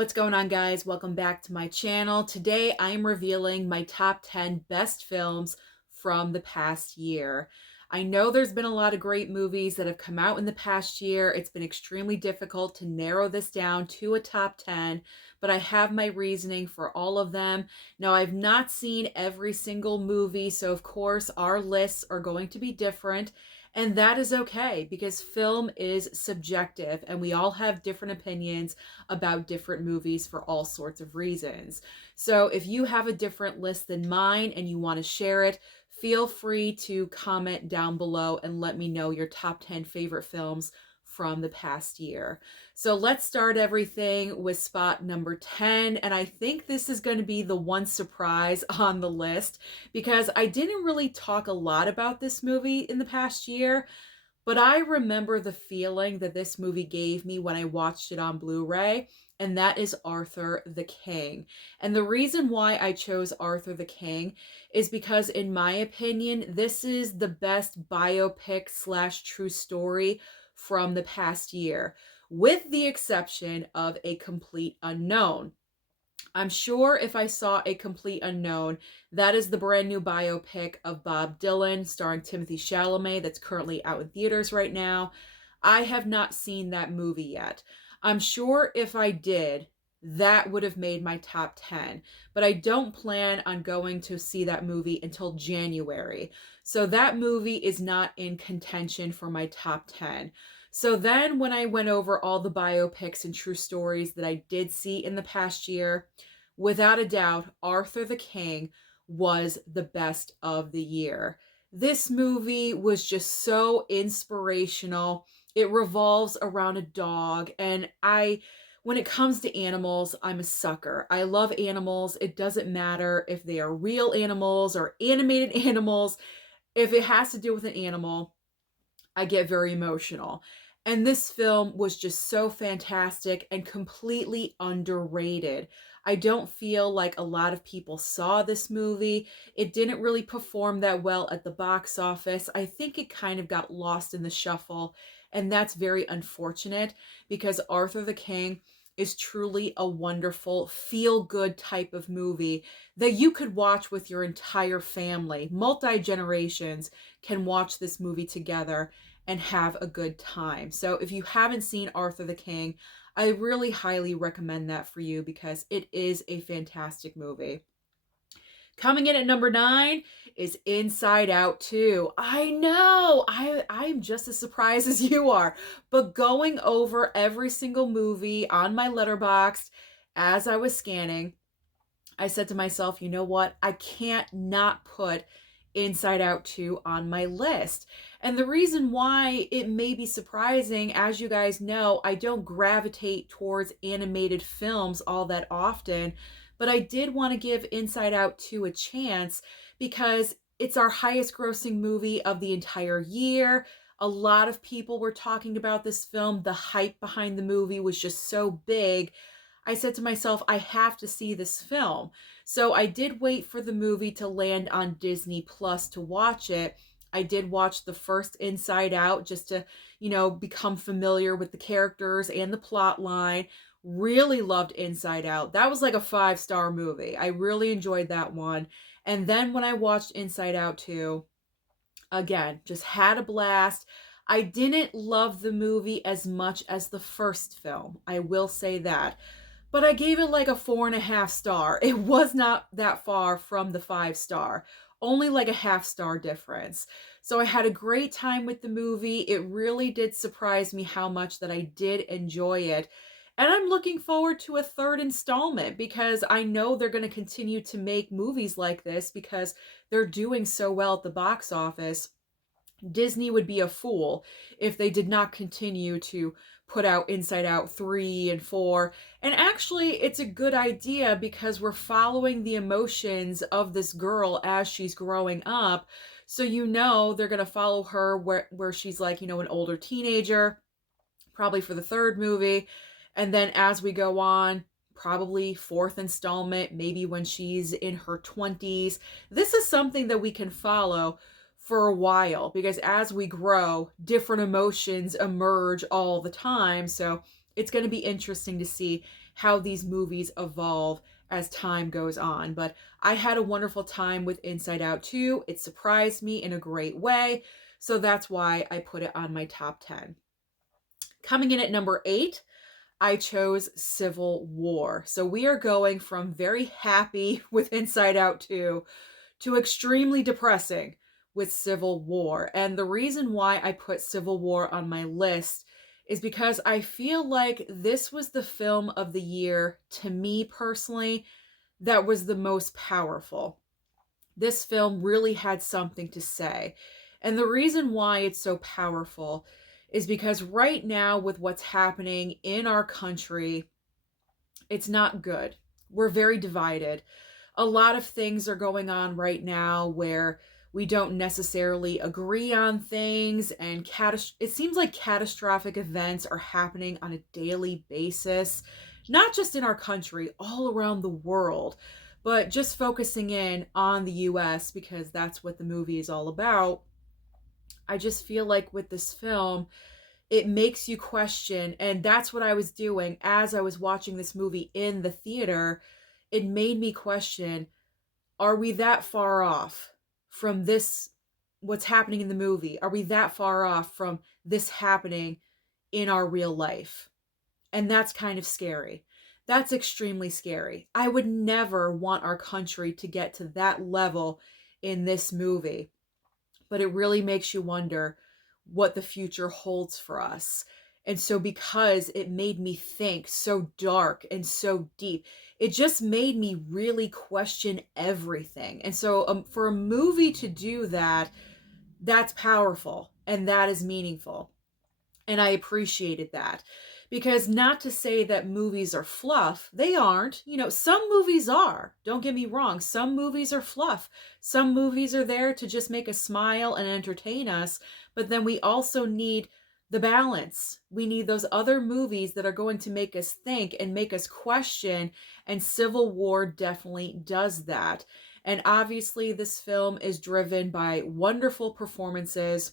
What's going on, guys? Welcome back to my channel. Today I am revealing my top 10 best films from the past year. I know there's been a lot of great movies that have come out in the past year. It's been extremely difficult to narrow this down to a top 10, but I have my reasoning for all of them. Now, I've not seen every single movie, so of course our lists are going to be different. And that is okay because film is subjective and we all have different opinions about different movies for all sorts of reasons. So if you have a different list than mine and you want to share it, feel free to comment down below and let me know your top 10 favorite films from the past year. So let's start everything with spot number 10. And I think this is going to be the one surprise on the list because I didn't really talk a lot about this movie in the past year. But I remember the feeling that this movie gave me when I watched it on Blu-ray, and that is Arthur the King. And the reason why I chose Arthur the King is because, in my opinion, this is the best biopic slash true story from the past year, with the exception of A Complete Unknown. I'm sure if I saw A Complete Unknown, that is the brand new biopic of Bob Dylan starring Timothée Chalamet that's currently out in theaters right now. I have not seen that movie yet. I'm sure if I did, that would have made my top 10, but I don't plan on going to see that movie until January. So that movie is not in contention for my top 10. So then when I went over all the biopics and true stories that I did see in the past year, without a doubt, Arthur the King was the best of the year. This movie was just so inspirational. It revolves around a dog, and when it comes to animals, I'm a sucker. I love animals. It doesn't matter if they are real animals or animated animals. If it has to do with an animal, I get very emotional. And this film was just so fantastic and completely underrated. I don't feel like a lot of people saw this movie. It didn't really perform that well at the box office. I think it kind of got lost in the shuffle, and that's very unfortunate because Arthur the King is truly a wonderful feel-good type of movie that you could watch with your entire family. Multi-generations can watch this movie together and have a good time. So if you haven't seen Arthur the King, I really highly recommend that for you because it is a fantastic movie. Coming in at number 9 is Inside Out 2. I know, I'm just as surprised as you are, but going over every single movie on my Letterboxd as I was scanning, I said to myself, you know what? I can't not put Inside Out 2 on my list. And the reason why it may be surprising, as you guys know, I don't gravitate towards animated films all that often, but I did want to give Inside Out 2 a chance because it's our highest grossing movie of the entire year. A lot of people were talking about this film. The hype behind the movie was just so big. I said to myself, I have to see this film. So I did wait for the movie to land on Disney Plus to watch it. I did watch the first Inside Out just to, become familiar with the characters and the plot line. Really loved Inside Out. That was like a 5-star movie. I really enjoyed that one. And then when I watched Inside Out 2, again, just had a blast. I didn't love the movie as much as the first film. I will say that. But I gave it like a 4.5 star. It was not that far from the 5-star, only like a half-star difference. So I had a great time with the movie. It really did surprise me how much that I did enjoy it. And I'm looking forward to a third installment because I know they're going to continue to make movies like this because they're doing so well at the box office. Disney would be a fool if they did not continue to put out Inside Out 3 and 4. And actually, it's a good idea because we're following the emotions of this girl as she's growing up. So they're going to follow her where she's like, an older teenager, probably for the third movie. And then as we go on, probably fourth installment, maybe when she's in her 20s. This is something that we can follow for a while because as we grow, different emotions emerge all the time. So it's going to be interesting to see how these movies evolve as time goes on. But I had a wonderful time with Inside Out 2. It surprised me in a great way. So that's why I put it on my top 10. Coming in at number 8, I chose Civil War. So we are going from very happy with Inside Out 2 to extremely depressing with Civil War. And the reason why I put Civil War on my list is because I feel like this was the film of the year, to me personally, that was the most powerful. This film really had something to say. And the reason why it's so powerful is because right now, with what's happening in our country, it's not good. We're very divided. A lot of things are going on right now where we don't necessarily agree on things, and it seems like catastrophic events are happening on a daily basis, not just in our country, all around the world. But just focusing in on the US, because that's what the movie is all about, I just feel like with this film, it makes you question. And that's what I was doing as I was watching this movie in the theater. It made me question, are we that far off from this, what's happening in the movie? Are we that far off from this happening in our real life? And that's kind of scary. That's extremely scary. I would never want our country to get to that level in this movie. But it really makes you wonder what the future holds for us. And so, because it made me think so dark and so deep, it just made me really question everything. And so, for a movie to do that, that's powerful and that is meaningful. And I appreciated that. Because, not to say that movies are fluff, they aren't. You know, some movies are. Don't get me wrong. Some movies are fluff. Some movies are there to just make us smile and entertain us. But then we also need the balance. We need those other movies that are going to make us think and make us question. And Civil War definitely does that. And obviously, this film is driven by wonderful performances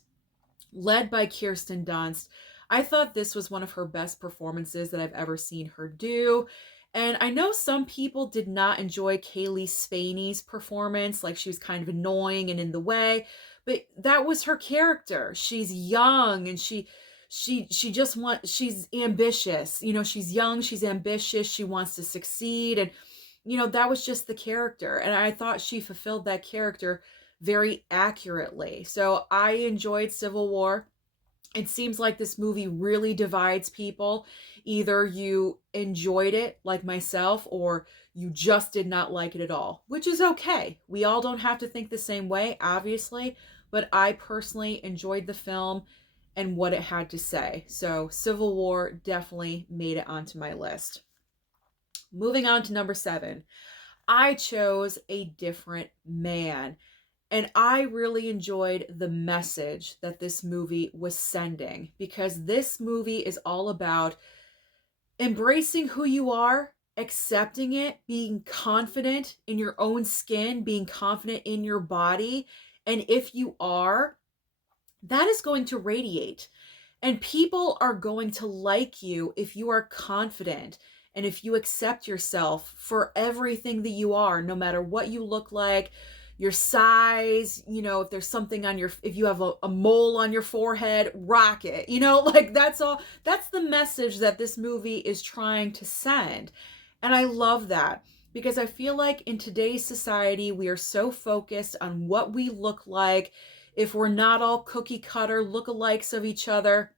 led by Kirsten Dunst. I thought this was one of her best performances that I've ever seen her do. And I know some people did not enjoy Kaylee Spaney's performance, like she was kind of annoying and in the way, but that was her character. She's young and she just she's ambitious. You know, she's young, she's ambitious, she wants to succeed, and that was just the character. And I thought she fulfilled that character very accurately. So I enjoyed Civil War. It seems like this movie really divides people. Either you enjoyed it like myself, or you just did not like it at all, which is okay. We all don't have to think the same way, obviously, but I personally enjoyed the film and what it had to say. So Civil War definitely made it onto my list. Moving on to number 7, I chose A Different Man. And I really enjoyed the message that this movie was sending, because this movie is all about embracing who you are, accepting it, being confident in your own skin, being confident in your body. And if you are, that is going to radiate. And people are going to like you if you are confident and if you accept yourself for everything that you are, no matter what you look like, your size, if there's something if you have a mole on your forehead, rock it. Like that's all, that's the message that this movie is trying to send. And I love that, because I feel like in today's society, we are so focused on what we look like. If we're not all cookie cutter lookalikes of each other,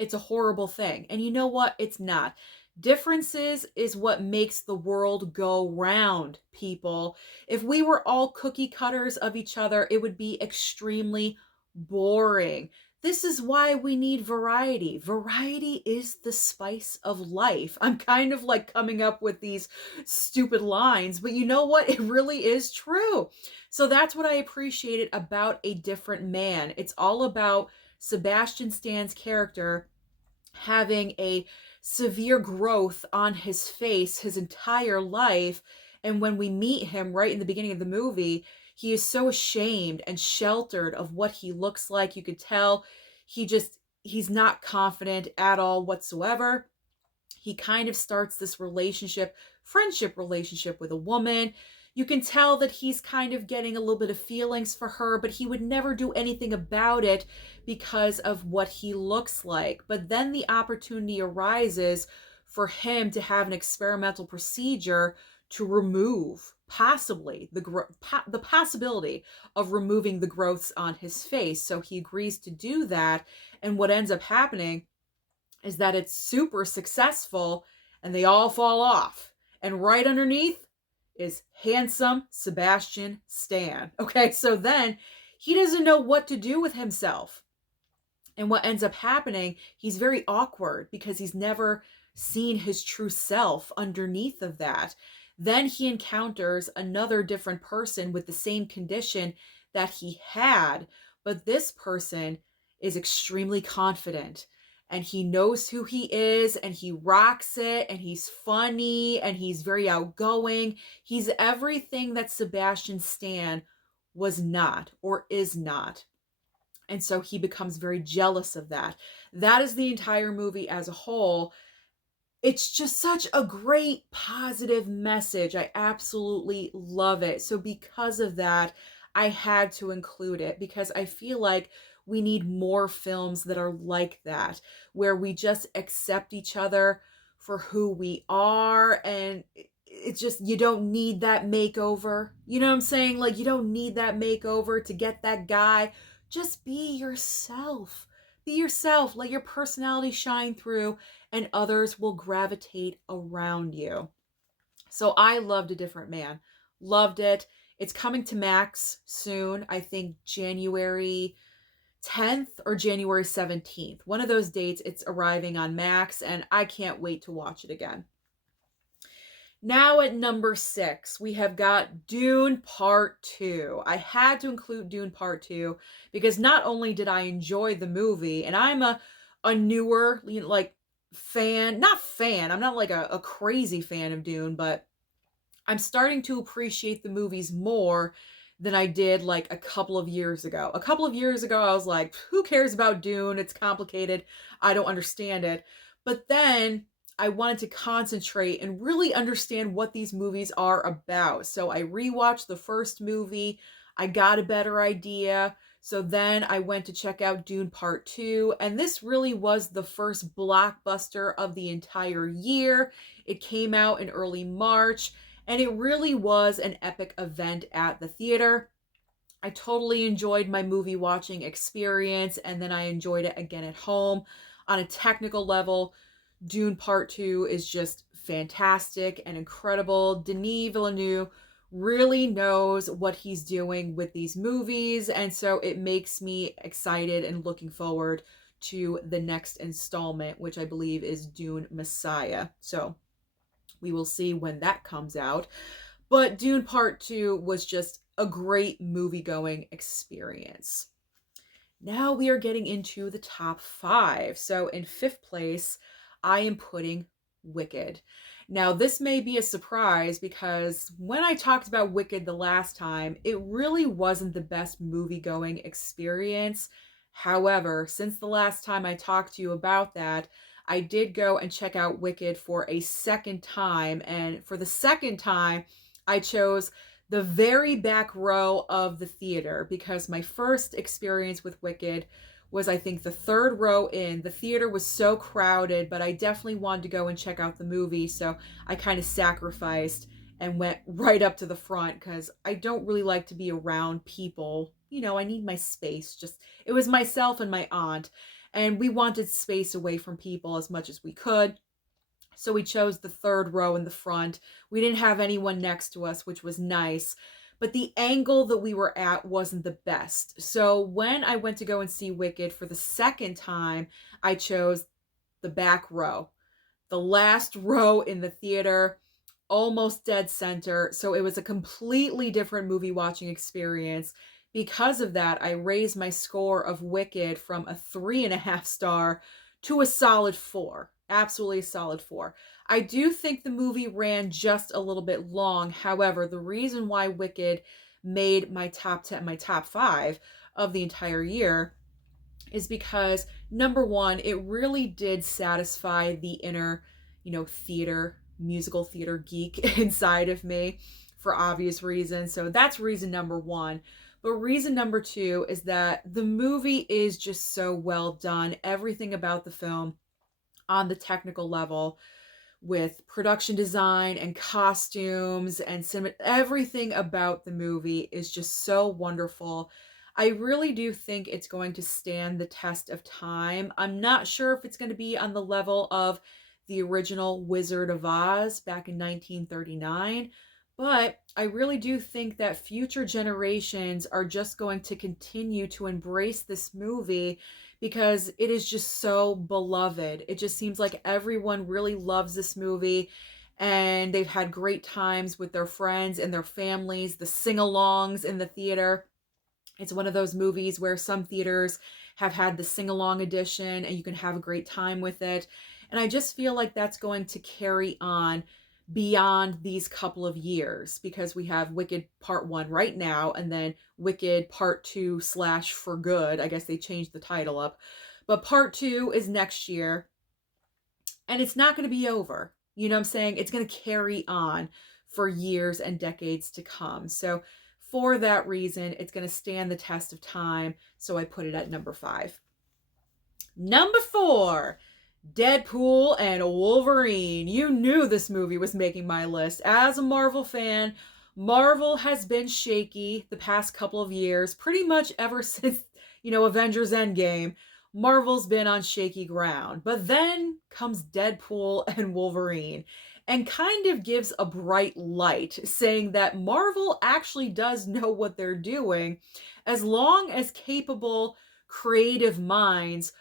it's a horrible thing. And you know what? It's not. Differences is what makes the world go round, people. If we were all cookie cutters of each other, it would be extremely boring. This is why we need variety. Variety is the spice of life. I'm kind of like coming up with these stupid lines, but you know what? It really is true. So that's what I appreciated about A Different Man. It's all about Sebastian Stan's character having a severe growth on his face his entire life. And when we meet him right in the beginning of the movie, he is so ashamed and sheltered of what he looks like. You could tell he's not confident at all whatsoever. He kind of starts this relationship, friendship relationship with a woman. You can tell that he's kind of getting a little bit of feelings for her, but he would never do anything about it because of what he looks like. But then the opportunity arises for him to have an experimental procedure to remove possibly the possibility of removing the growths on his face. So he agrees to do that, and what ends up happening is that it's super successful and they all fall off. And right underneath is handsome Sebastian Stan. Okay, so then he doesn't know what to do with himself. And what ends up happening, he's very awkward because he's never seen his true self underneath of that. Then he encounters another different person with the same condition that he had, but this person is extremely confident and he knows who he is and he rocks it and he's funny and he's very outgoing. He's everything that Sebastian Stan was not or is not. And so he becomes very jealous of that. That is the entire movie as a whole. It's just such a great positive message. I absolutely love it. So because of that, I had to include it because I feel like we need more films that are like that, where we just accept each other for who we are. And it's just, you don't need that makeover. You know what I'm saying? Like, you don't need that makeover to get that guy. Just be yourself. Be yourself. Let your personality shine through, and others will gravitate around you. So I loved A Different Man. Loved it. It's coming to Max soon. I think January 10th or January 17th. One of those dates, it's arriving on Max, and I can't wait to watch it again. Now at number 6, we have got Dune Part 2. I had to include Dune Part 2 because not only did I enjoy the movie, and I'm a newer, like, fan, I'm not like a crazy fan of Dune, but I'm starting to appreciate the movies more than I did like a couple of years ago. A couple of years ago, I was like, who cares about Dune? It's complicated. I don't understand it. But then I wanted to concentrate and really understand what these movies are about. So I rewatched the first movie. I got a better idea. So then I went to check out Dune Part 2, and this really was the first blockbuster of the entire year. It came out in early March, and it really was an epic event at the theater. I totally enjoyed my movie watching experience, and then I enjoyed it again at home. On a technical level, Dune Part 2 is just fantastic and incredible. Denis Villeneuve really knows what he's doing with these movies, and so it makes me excited and looking forward to the next installment, which I believe is Dune Messiah. So we will see when that comes out. But Dune Part 2 was just a great movie-going experience. Now we are getting into the top 5. So in 5th place, I am putting Wicked. Now, this may be a surprise because when I talked about Wicked the last time, it really wasn't the best movie-going experience. However, since the last time I talked to you about that, I did go and check out Wicked for a second time. And for the second time, I chose the very back row of the theater because my first experience with Wicked was, I think, the third row in. The theater was so crowded, but I definitely wanted to go and check out the movie, so I kind of sacrificed and went right up to the front because I don't really like to be around people. You know, I need my space. Just, it was myself and my aunt, and we wanted space away from people as much as we could. So we chose the third row in the front. We didn't have anyone next to us, which was nice, but the angle that we were at wasn't the best. So when I went to go and see Wicked for the second time, I chose the back row, the last row in the theater, almost dead center. So it was a completely different movie watching experience. Because of that, I raised my score of Wicked from a 3.5 star to a solid 4. Absolutely a solid 4. I do think the movie ran just a little bit long. However, the reason why Wicked made my top 10, my top 5 of the entire year is because, number one, it really did satisfy the inner, musical theater geek inside of me for obvious reasons. So that's reason number one. But reason number two is that the movie is just so well done. Everything about the film on the technical level, with production design and costumes and everything about the movie is just so wonderful. I really do think it's going to stand the test of time. I'm not sure if it's going to be on the level of the original Wizard of Oz back in 1939, but I really do think that future generations are just going to continue to embrace this movie because it is just so beloved. It just seems like everyone really loves this movie, and they've had great times with their friends and their families, the sing-alongs in the theater. It's one of those movies where some theaters have had the sing-along edition and you can have a great time with it. And I just feel like that's going to carry on beyond these couple of years, because we have Wicked Part 1 right now, and then Wicked Part 2 slash For Good. I guess they changed the title up. But Part 2 is next year, and it's not going to be over. You know what I'm saying? It's going to carry on for years and decades to come. So for that reason, it's going to stand the test of time. So I put it at number 5. Number 4, Deadpool and Wolverine. You knew this movie was making my list. As a Marvel fan, Marvel has been shaky the past couple of years, pretty much ever since, Avengers Endgame. Marvel's been on shaky ground. But then comes Deadpool and Wolverine and kind of gives a bright light, saying that Marvel actually does know what they're doing as long as capable, creative minds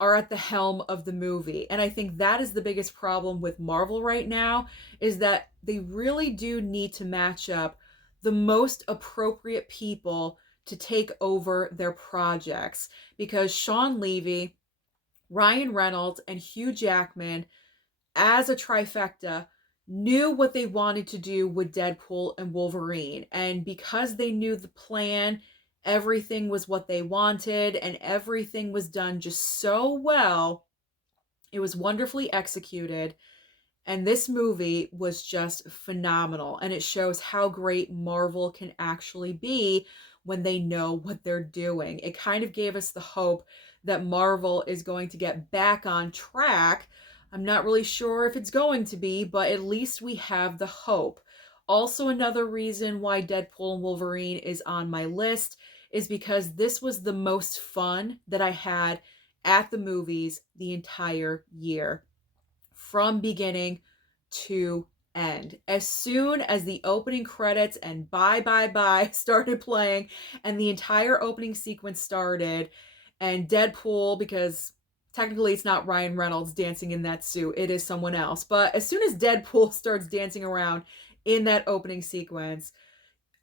are at the helm of the movie. And I think that is the biggest problem with Marvel right now, is that they really do need to match up the most appropriate people to take over their projects, because Sean Levy, Ryan Reynolds, and Hugh Jackman as a trifecta knew what they wanted to do with Deadpool and Wolverine. And because they knew the plan, everything was what they wanted and everything was done just so well. It was wonderfully executed. And this movie was just phenomenal. And it shows how great Marvel can actually be when they know what they're doing. It kind of gave us the hope that Marvel is going to get back on track. I'm not really sure if it's going to be, but at least we have the hope. Also, another reason why Deadpool and Wolverine is on my list is because this was the most fun that I had at the movies the entire year, from beginning to end. As soon as the opening credits and Bye Bye Bye started playing and the entire opening sequence started, and Deadpool, because technically it's not Ryan Reynolds dancing in that suit, it is someone else, but as soon as Deadpool starts dancing around in that opening sequence,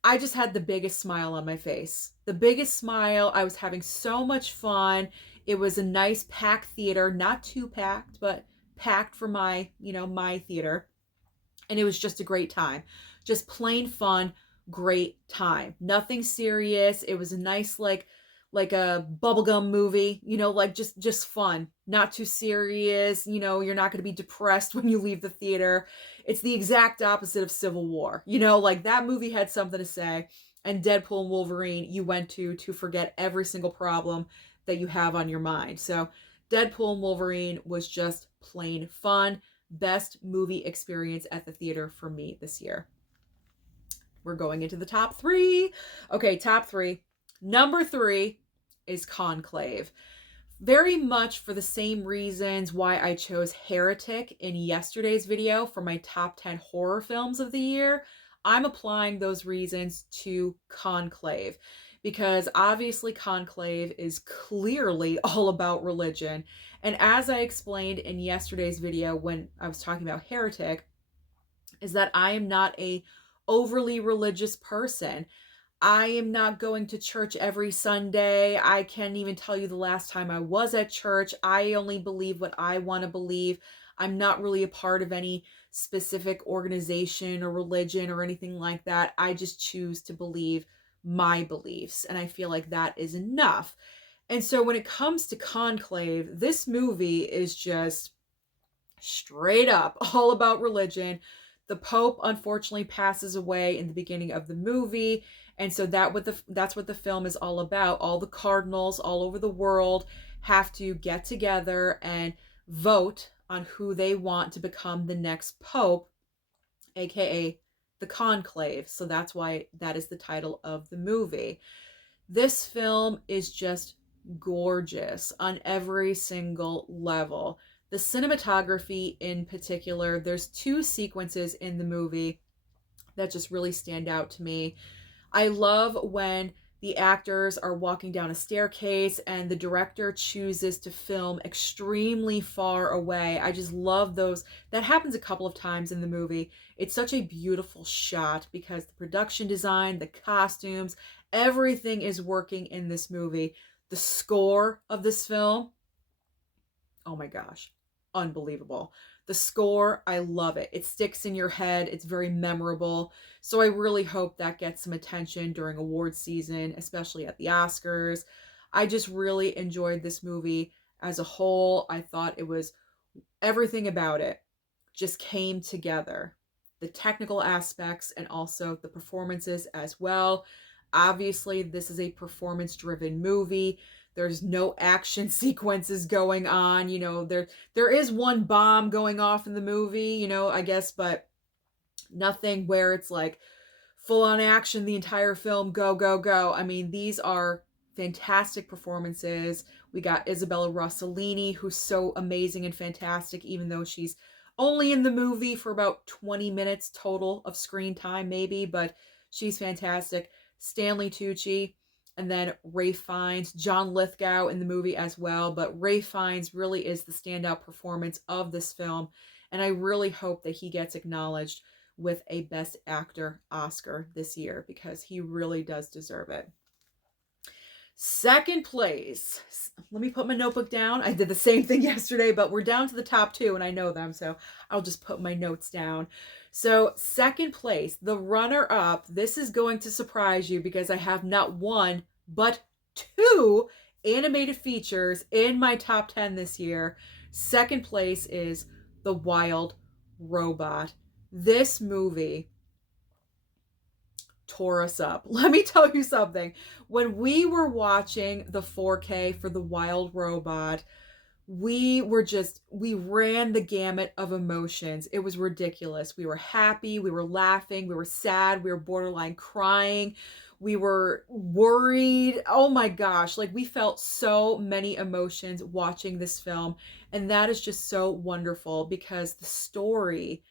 I just had the biggest smile on my face. The biggest smile. I was having so much fun. It was a nice packed theater, not too packed, but packed for my theater. And it was just a great time. Just plain fun, great time. Nothing serious. It was a nice like a bubblegum movie, like just fun, not too serious. You're not going to be depressed when you leave the theater. It's the exact opposite of Civil War. Like that movie had something to say, and Deadpool and Wolverine you went to forget every single problem that you have on your mind. So Deadpool and Wolverine was just plain fun. Best movie experience at the theater for me this year. We're going into the top 3. Okay, top 3. Number 3 is Conclave. Very much for the same reasons why I chose Heretic in yesterday's video for my top 10 horror films of the year. I'm applying those reasons to Conclave, because obviously Conclave is clearly all about religion. And as I explained in yesterday's video when I was talking about Heretic, is that I am not a overly religious person. I am not going to church every Sunday. I can't even tell you the last time I was at church. I only believe what I want to believe. I'm not really a part of any specific organization or religion or anything like that. I just choose to believe my beliefs, and I feel like that is enough. And so when it comes to Conclave, this movie is just Straight up, all about religion. The Pope unfortunately passes away in the beginning of the movie, and so that's what the film is all about. All the cardinals all over the world have to get together and vote on who they want to become the next pope, aka the Conclave. So that's why that is the title of the movie. This film is just gorgeous on every single level. The cinematography, in particular, there's two sequences in the movie that just really stand out to me. I love when the actors are walking down a staircase and the director chooses to film extremely far away. I just love those. That happens a couple of times in the movie. It's such a beautiful shot because the production design, the costumes, everything is working in this movie. The score of this film, oh my gosh, unbelievable. The score, I love it. It sticks in your head. It's very memorable. So I really hope that gets some attention during awards season, especially at the Oscars. I just really enjoyed this movie as a whole. I thought it was everything about it just came together. The technical aspects and also the performances as well. Obviously, this is a performance driven movie. There's no action sequences going on. There is one bomb going off in the movie, I guess, but nothing where it's like full on action the entire film, go, go, go. I mean, these are fantastic performances. We got Isabella Rossellini, who's so amazing and fantastic, even though she's only in the movie for about 20 minutes total of screen time, maybe, but she's fantastic. Stanley Tucci, and then Ralph Fiennes, John Lithgow in the movie as well, but Ralph Fiennes really is the standout performance of this film, and I really hope that he gets acknowledged with a Best Actor Oscar this year because he really does deserve it. Second place. Let me put my notebook down. I did the same thing yesterday, but we're down to the top two and I know them, so I'll just put my notes down. So, second place, the runner up. This is going to surprise you because I have not one, but two animated features in my top 10 this year. Second place is The Wild Robot. This movie tore us up. Let me tell you something. When we were watching the 4K for The Wild Robot, we ran the gamut of emotions. It was ridiculous. We were happy, we were laughing, we were sad, we were borderline crying, we were worried. Oh my gosh, like we felt so many emotions watching this film. And that is just so wonderful because the story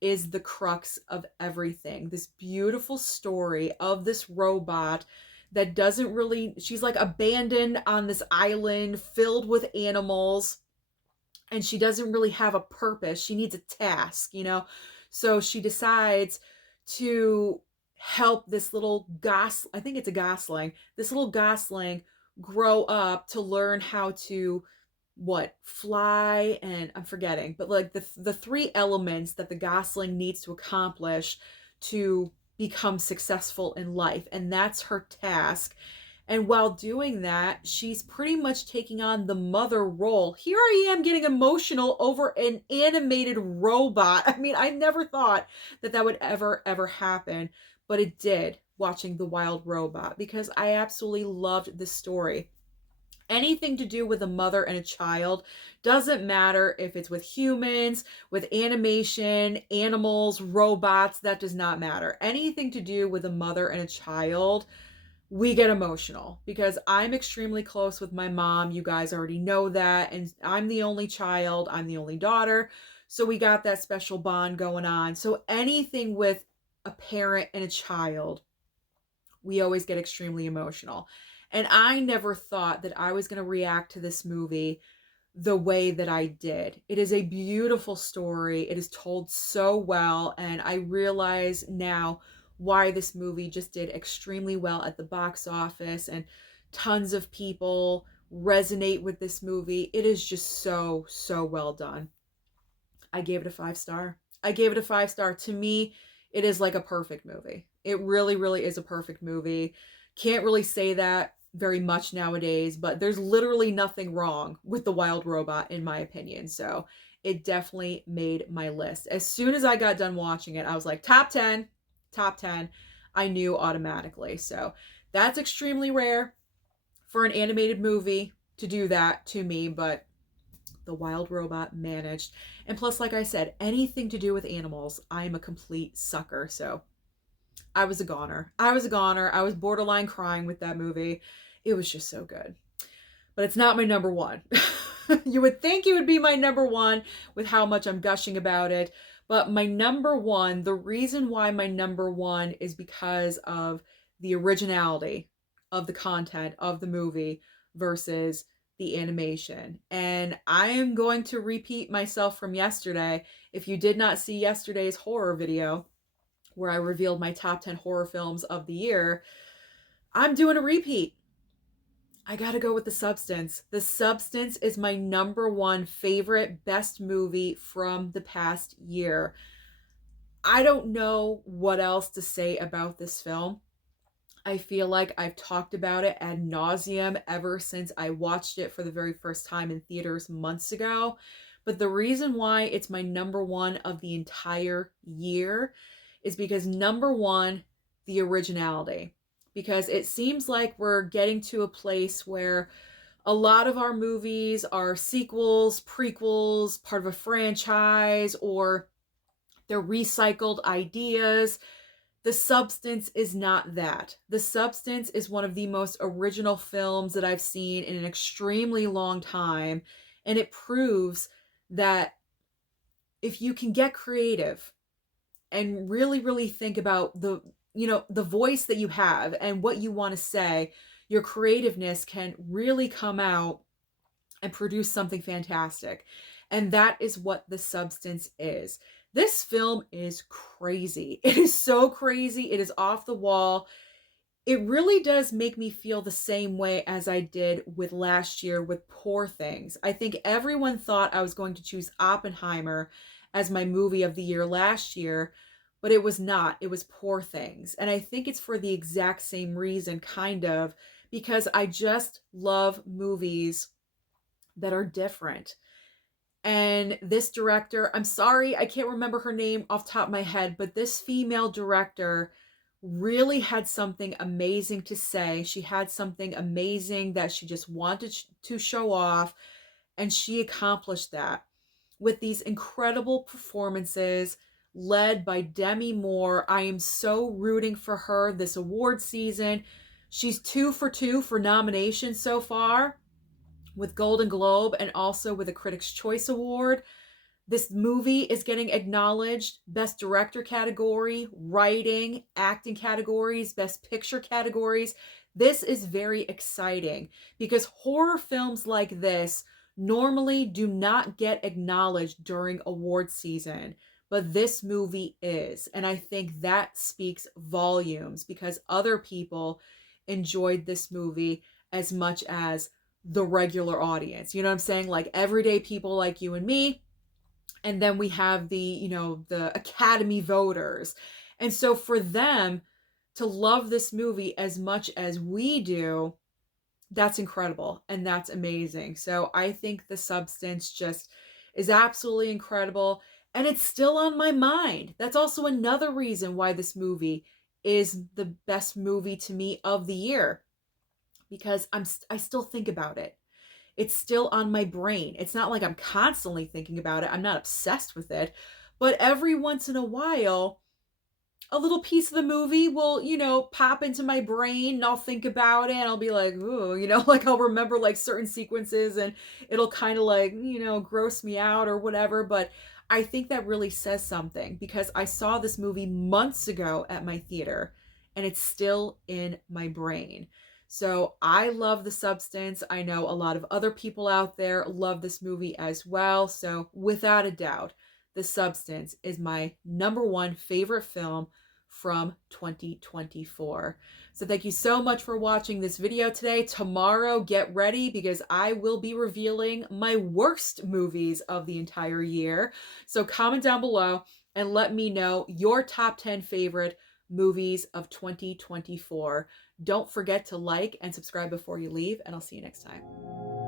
is the crux of everything. This beautiful story of this robot that doesn't really, she's like abandoned on this island filled with animals, and she doesn't really have a purpose. She needs a task. So she decides to help this little I think it's a gosling, this little gosling grow up to learn how to fly, and I'm forgetting, but like the three elements that the gosling needs to accomplish to become successful in life, and that's her task. And while doing that, she's pretty much taking on the mother role. Here I am getting emotional over an animated robot. I mean, I never thought that that would ever happen, but it did watching The Wild Robot because I absolutely loved the story. Anything to do with a mother and a child, doesn't matter if it's with humans, with animation, animals, robots, that does not matter. Anything to do with a mother and a child, we get emotional because I'm extremely close with my mom. You guys already know that. And I'm the only child, I'm the only daughter. So we got that special bond going on. So anything with a parent and a child, we always get extremely emotional. And I never thought that I was going to react to this movie the way that I did. It is a beautiful story. It is told so well. And I realize now why this movie just did extremely well at the box office and tons of people resonate with this movie. It is just so, so well done. I gave it a 5-star. I gave it a 5-star. To me, it is like a perfect movie. It really, really is a perfect movie. Can't really say that very much nowadays, but there's literally nothing wrong with The Wild Robot, in my opinion. So it definitely made my list. As soon as I got done watching it, I was like, top 10, top 10. I knew automatically. So that's extremely rare for an animated movie to do that to me, but The Wild Robot managed. And plus, like I said, anything to do with animals, I'm a complete sucker. So I was a goner. I was a goner. I was borderline crying with that movie. It was just so good. But it's not my number one. You would think it would be my number one with how much I'm gushing about it. But my number one, the reason why my number one is because of the originality of the content of the movie versus the animation. And I am going to repeat myself from yesterday. If you did not see yesterday's horror video, where I revealed my top 10 horror films of the year, I'm doing a repeat. I gotta go with The Substance. The Substance is my number one favorite best movie from the past year. I don't know what else to say about this film. I feel like I've talked about it ad nauseum ever since I watched it for the very first time in theaters months ago. But the reason why it's my number one of the entire year is because, number one, the originality. Because it seems like we're getting to a place where a lot of our movies are sequels, prequels, part of a franchise, or they're recycled ideas. The Substance is not that. The Substance is one of the most original films that I've seen in an extremely long time. And it proves that if you can get creative and really, really think about the voice that you have and what you want to say, your creativeness can really come out and produce something fantastic. And that is what The Substance is. This film is crazy. It is so crazy. It is off the wall. It really does make me feel the same way as I did with last year with Poor Things. I think everyone thought I was going to choose Oppenheimer as my movie of the year last year, but it was not. It was Poor Things. And I think it's for the exact same reason, kind of, because I just love movies that are different. And this director, I'm sorry, I can't remember her name off the top of my head, but this female director really had something amazing to say. She had something amazing that she just wanted to show off, and she accomplished that with these incredible performances led by Demi Moore. I am so rooting for her this award season. She's 2 for 2 for nominations so far, with Golden Globe and also with a Critics' Choice Award. This movie is getting acknowledged Best Director category, writing, acting categories, Best Picture categories. This is very exciting because horror films like this normally do not get acknowledged during award season, but this movie is. And I think that speaks volumes because other people enjoyed this movie as much as the regular audience. You know what I'm saying? Like everyday people like you and me. And then we have the Academy voters. And so for them to love this movie as much as we do, that's incredible and that's amazing. So I think The Substance just is absolutely incredible, and it's still on my mind. That's also another reason why this movie is the best movie to me of the year, because I still think about it. It's still on my brain. It's not like I'm constantly thinking about it. I'm not obsessed with it, but every once in a while, a little piece of the movie will, pop into my brain, and I'll think about it and I'll be like, ooh, like I'll remember like certain sequences and it'll kind of like, gross me out or whatever. But I think that really says something because I saw this movie months ago at my theater and it's still in my brain. So I love The Substance. I know a lot of other people out there love this movie as well. So without a doubt, The Substance is my number one favorite film from 2024. So thank you so much for watching this video today. Tomorrow, get ready because I will be revealing my worst movies of the entire year. So comment down below and let me know your top 10 favorite movies of 2024. Don't forget to like and subscribe before you leave, and I'll see you next time.